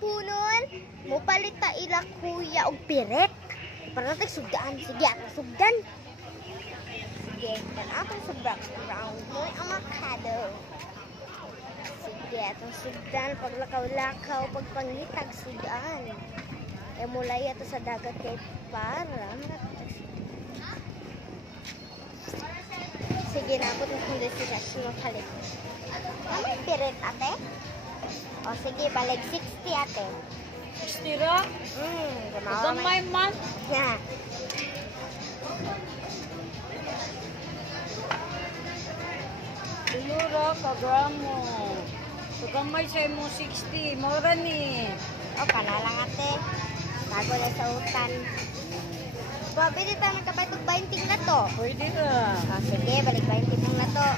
kahaponon, mupalit ta ila kuya og piret. Para natin sugdaan. Sige, atong sugdan. Sige, atong sa background mo ang avocado. Sige, atong sugdan. Paglakaw-lakaw, pagpangitag sugdaan. E mulay ato sa dagat kay para maratag sugdaan. Sige, napot na kung destinasyon ng kalit. May piret, ate? O, sige, balik 60, ate. 60 ra? Gamay man. Yeah. Tulura ka gramo. So gamay sa mo 60. Mura ni. O, kanalang ate. Bago na sa utan. Pwede tayo magkapatog 20 na to. Pwede ka. O, sige, balik 20 na to.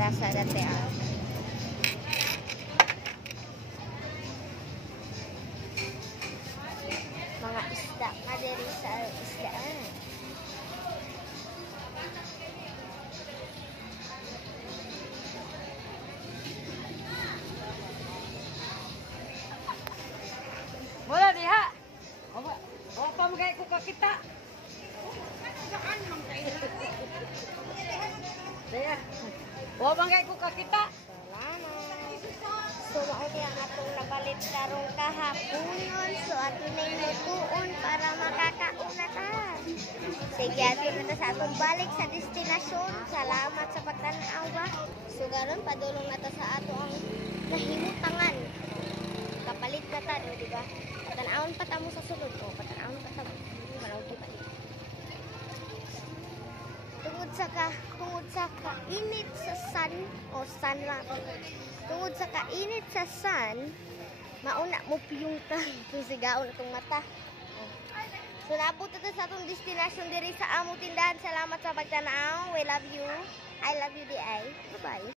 Rasa dati mga isda nga diri sa isdaan. Wala diha. O pa magay ko kakita. Saan man kayo? Diha. O bangay ko kakita. Salamat. So, mauni ang atong nabalit karong kahaponon. So, ato na inutuon para makakauna ta. Sige, ato na sa atong balik sa destinasyon. Salamat sa pagtanawa. So, garon padulong na ta sa ato ang nahimutangan. Kapalit na ta, no, diba? Patanawon pa ta mo sa sunod. O, patanawon pa ta mo. Malawag di palit. Tungod sa kainit sa sun o sun lang. Tungod sa kainit sa sun, mauna mo piyong ka. Kung sigaon itong mata. So, napunta ta sa atong destination diri sa amo tindahan. Salamat sa pagtanaw. We love you. I love you, di ay. Bye-bye.